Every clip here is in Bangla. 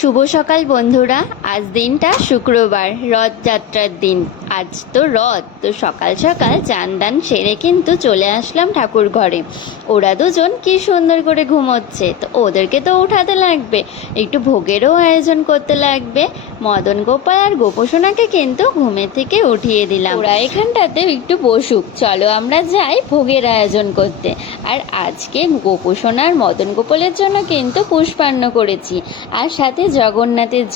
শুভ সকাল বন্ধুরা। আজ দিনটা শুক্রবার, রথযাত্রার দিন। আজ তো রথ, তো সকাল সকাল চান দান সেরে কিন্তু চলে আসলাম ঠাকুর ঘরে। ওরা দুজন কি সুন্দর করে ঘুমোচ্ছে, তো ওদেরকে তো উঠাতে লাগবে, একটু ভোগেরও আয়োজন করতে লাগবে। মদন গোপাল আর গোপসোনাকে কিন্তু ঘুমে থেকে উঠিয়ে দিলাম, ওরা এখানটাতে একটু বসুক, চলো আমরা যাই ভোগের আয়োজন করতে। আর আজকে গোপসোনার মদন গোপালের জন্য কিন্তু পুষ্পান্ন করেছি, আর সাথে জগন্নাথের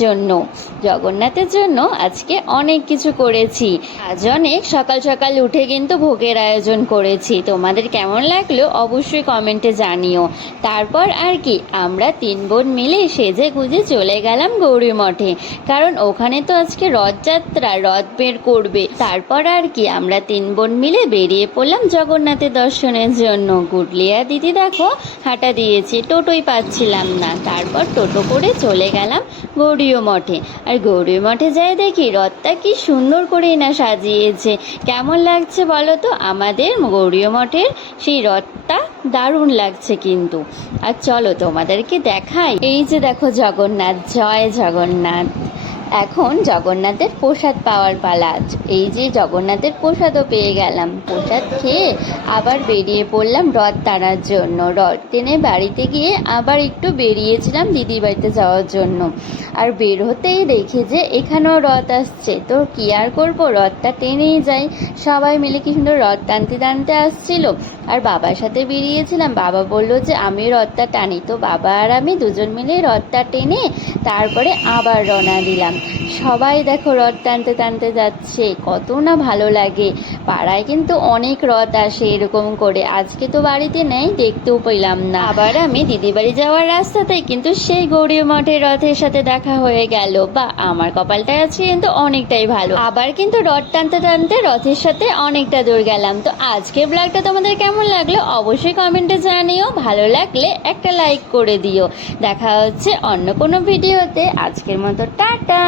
জন্য আজকে অনেক কিছু করেছি। আজ অনেক সকাল সকাল উঠে কিন্তু ভোগের আয়োজন করেছি। তোমাদের কেমন লাগলো অবশ্যই কমেন্টে জানিও। তারপর আর কি, আমরা 3 বোন মিলে সেজে গুজে চলে গেলাম গৌরী মঠে, কারণ ওখানে তো আজকে রথযাত্রা, রথ বের করবে। তারপর আর কি, আমরা 3 বোন মিলে বেরিয়ে পড়লাম জগন্নাথের দর্শনের জন্য। গুডলিয়া দিদি দেখো হাঁটা দিয়েছে, টোটোই পাচ্ছিলাম না। তারপর টোটো করে চলে গেলাম গৌরীয় মঠে। আর গৌরীয় মঠে যাই দেখি রথটা কি সুন্দর করেই না সাজিয়েছে। কেমন লাগছে বলো তো? আমাদের গৌরীয় মঠের সেই রথটা দারুণ লাগছে কিন্তু। আর চলো তোমাদেরকে দেখাই। এই যে দেখো জগন্নাথ, জয় জগন্নাথ। এখন জগন্নাথের প্রসাদ পাওয়ার পালা। এই যে জগন্নাথের প্রসাদও পেয়ে গেলাম। প্রসাদ খেয়ে আবার বেরিয়ে পড়লাম রথ টানার জন্য। রথ টেনে বাড়িতে গিয়ে আবার একটু বেরিয়েছিলাম দিদির বাড়িতে যাওয়ার জন্য। আর বের হতেই দেখি যে এখানেও রথ আসছে, তো কি আর করবো, রথটা টেনেই যাই। সবাই মিলে কি সুন্দর রথ টানতে টানতে আসছিল। আর বাবার সাথে বেরিয়েছিলাম, বাবা বললো যে আমি রথটা টানি, তো বাবা আর আমি দুজন মিলে রথটা টেনে তারপরে আবার রওনা দিলাম। সবাই দেখো রথ টানতে টানতে যাচ্ছে, কত না ভালো লাগে। পাড়ায় কিন্তু অনেক রথ আসে এরকম করে। আজকে তো বাড়িতে নেই, দেখতেও পেলাম না। আবার আমি দিদি বাড়ি যাওয়ার রাস্তাতেই কিন্তু সেই গৌরী মঠের রথের সাথে দেখা হয়ে গেল। বা আমার কপালটা আছে কিন্তু অনেকটাই ভালো। আবার কিন্তু রথ টানতে টানতে রথের সাথে অনেকটা দূর গেলাম। তো আজকের ব্লগটা তোমাদের কেমন লাগলো অবশ্যই কমেন্টে জানিও। ভালো লাগলে একটা লাইক করে দিও। দেখা হচ্ছে অন্য কোনো ভিডিওতে। আজকের মতো টাটা।